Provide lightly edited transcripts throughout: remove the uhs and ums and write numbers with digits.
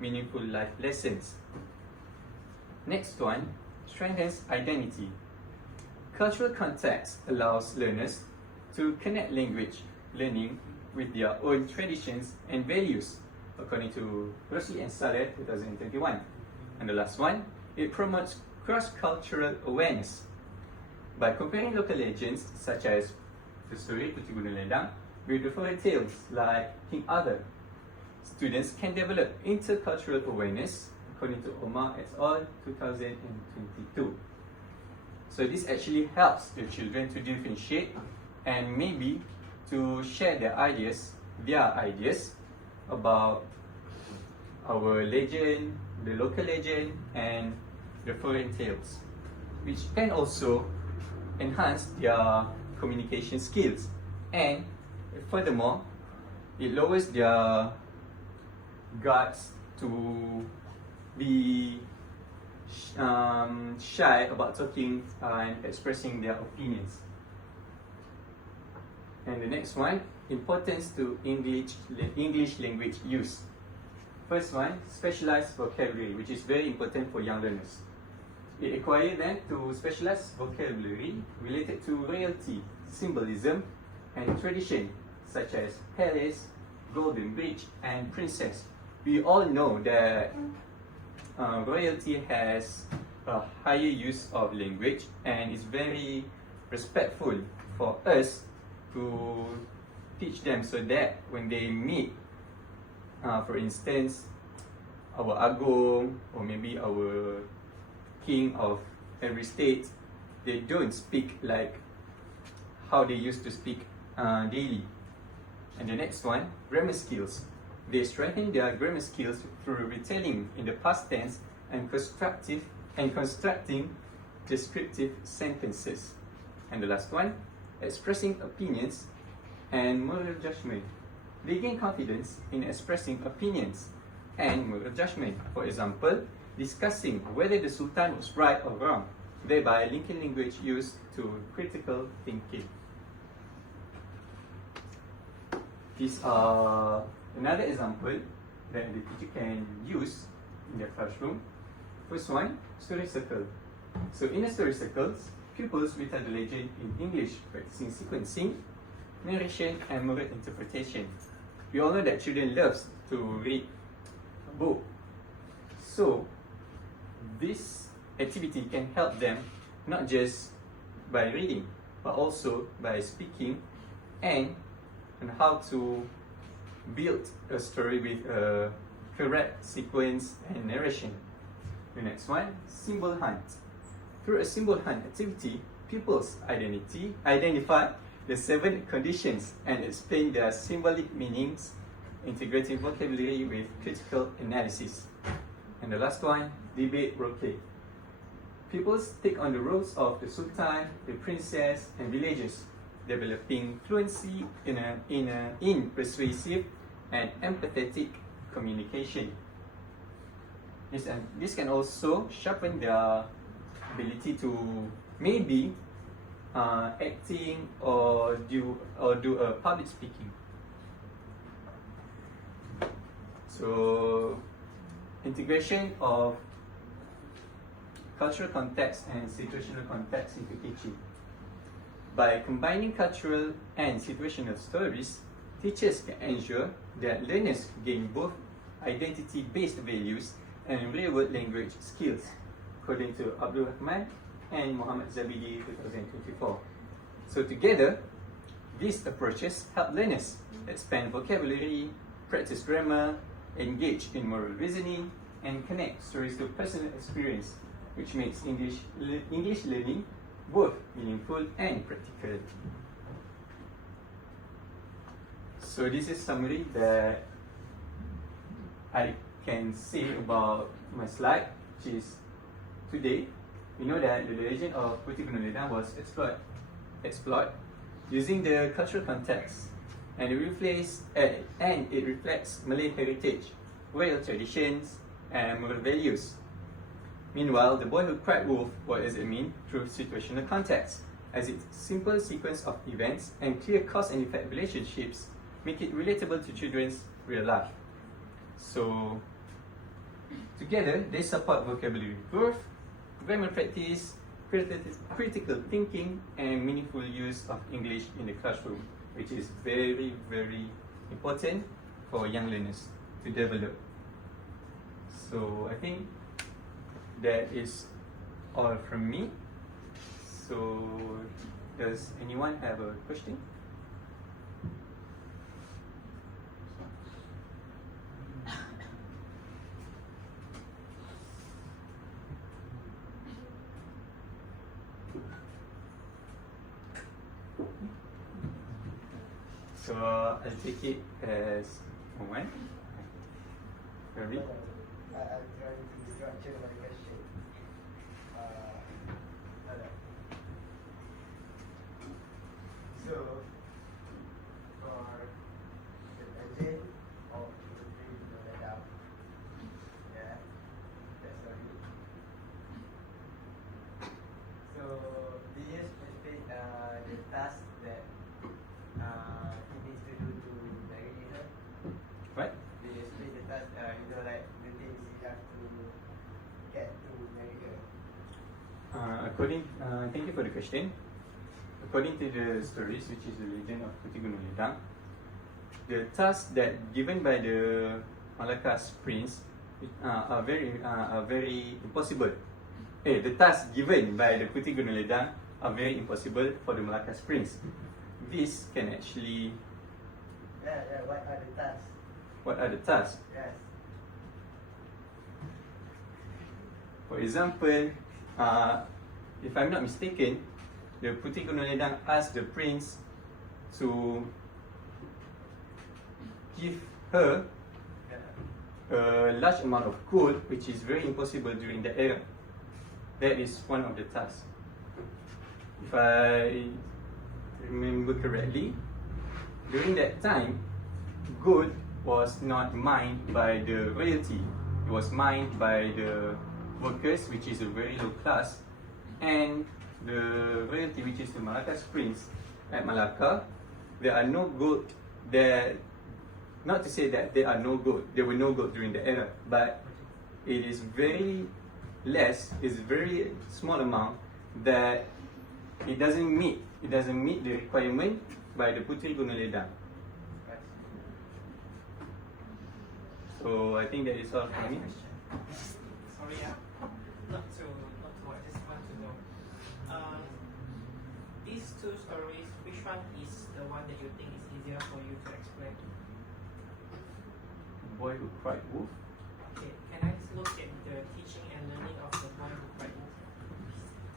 meaningful life lessons. Next one, strengthens identity. Cultural context allows learners to connect language learning with their own traditions and values, according to Rossi and Saleh 2021. And the last one, it promotes cross-cultural awareness. By comparing local legends such as the story Putri Gunung Ledang with the fairy tales like King Arthur, students can develop intercultural awareness, according to Omar et al. 2022. So this actually helps the children to differentiate and maybe to share their ideas about our legend, the local legend, and the foreign tales, which can also enhance their communication skills. And furthermore, it lowers their guards to be shy about talking and expressing their opinions. And the next one, importance to English language use. First one, specialized vocabulary, which is very important for young learners. It requires them to specialize vocabulary related to royalty, symbolism, and tradition, such as palace, golden bridge, and princess. We all know that royalty has a higher use of language and is very respectful for us to teach them, so that when they meet, for instance, our Agong or maybe our king of every state, they don't speak like how they used to speak daily. And the next one, grammar skills. They strengthen their grammar skills through retelling in the past tense and constructing descriptive sentences. And the last one, expressing opinions and moral judgment. They gain confidence in expressing opinions and moral judgment. For example, discussing whether the Sultan was right or wrong, thereby linking language use to critical thinking. These are another example that the teacher can use in their classroom. First one, story circle. So in a story circles, pupils will tell the legend in English, practicing sequencing, narration, and moral interpretation. We all know that children love to read a book. So this activity can help them not just by reading, but also by speaking and how to build a story with a correct sequence and narration. The next one, symbol hunt. Through a symbol hunt activity, pupils identify the 7 conditions and explain their symbolic meanings, integrating vocabulary with critical analysis. And the last one, debate roleplay. Pupils take on the roles of the Sultan, the princess, and villagers, developing fluency in persuasive and empathetic communication. This can also sharpen their ability to maybe acting or do a public speaking. So integration of cultural context and situational context into teaching. By combining cultural and situational stories, teachers can ensure that learners gain both identity-based values and real-world language skills, according to Abdul Rahman and Muhammad Zabidi 2024. So together, these approaches help learners expand vocabulary, practice grammar, engage in moral reasoning, and connect stories to personal experience, which makes English learning both meaningful and practical. So this is summary that I can say about my slide, which is today we know that the legend of Putri Gunung Ledang was explored using the cultural context, and it reflects Malay heritage, royal traditions, and moral values. Meanwhile, The Boy Who Cried Wolf was examined through situational context, as its simple sequence of events and clear cause and effect relationships make it relatable to children's real life. So Together, they support vocabulary growth, grammar practice, critical thinking, and meaningful use of English in the classroom, which is very, very important for young learners to develop. So I think that is all from me. So does anyone have a question? So I'll take it as one. Ravi? I'm trying to structure my question. So, for the agent of the tree to let out, yeah, that's what it is. So, do you specify the task that he needs to do to marry her? What? Do you split the task, like the things you have to get to marry her? Thank you for the question. According to the stories, which is the legend of Putih Gunung Ledang, the tasks that given by the Malacca's prince are very impossible. The tasks given by the Putih Gunung Ledang are very impossible for the Malacca's prince. This can actually. Yeah. What are the tasks? What are the tasks? Yes. For example, if I'm not mistaken, the Putih Gunung Ledang asked the prince to give her a large amount of gold, which is very impossible during that era. That is one of the tasks. If I remember correctly, during that time, gold was not mined by the royalty. It was mined by the workers, which is a very low class, and the royalty, which is the Malacca's prince at Malacca. There are no gold there. Not to say that there are no gold. There were no gold during the era, but it is very less. It's very small amount that it doesn't meet the requirement by the Putih Gunung Ledang. So I think that is all for me. Sorry, not to I just want to know. These two stories, which one is the one that you think is easier for you to explain? Boy who cried wolf. Okay, can I look at the teaching and learning of the boy who cried wolf?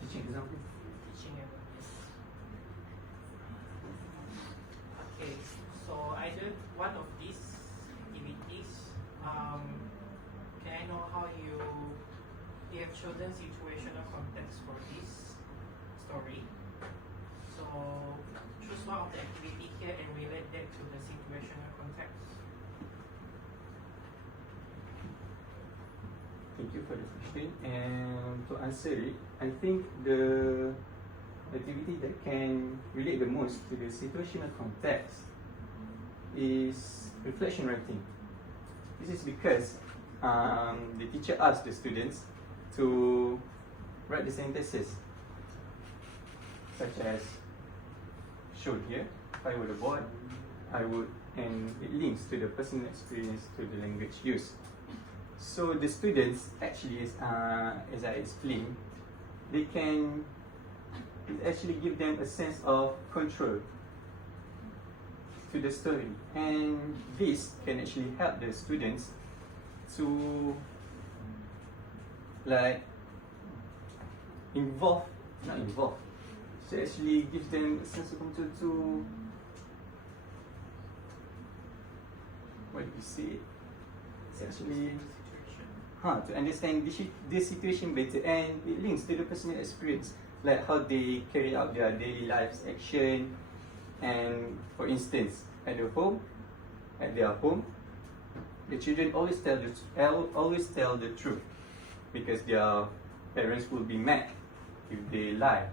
Teaching example. Teaching and learning. Okay, so either one of these activities, can I know how you have chosen situational context for this story? So choose one of the activity here and relate that to the situational context. Thank you for the question. And to answer it, I think the activity that can relate the most to the situational context is reflection writing. This is because the teacher asked the students to write the sentences, such as shown here. If I were the boy, I would, and it links to the personal experience to the language used. So the students actually, as I explained, it actually give them a sense of control to the story, and this can actually help the students to so actually gives them a sense of control to, what do you say? It's actually to understand this situation better, and it links to the personal experience, like how they carry out their daily lives action. And for instance, at their home, the children always tell the truth, because their parents will be mad if they lie.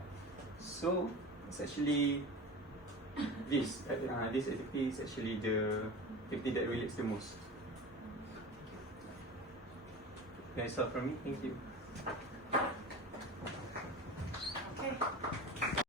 So it's actually this activity is actually the activity that relates the most. That's all from me. Thank you. Okay.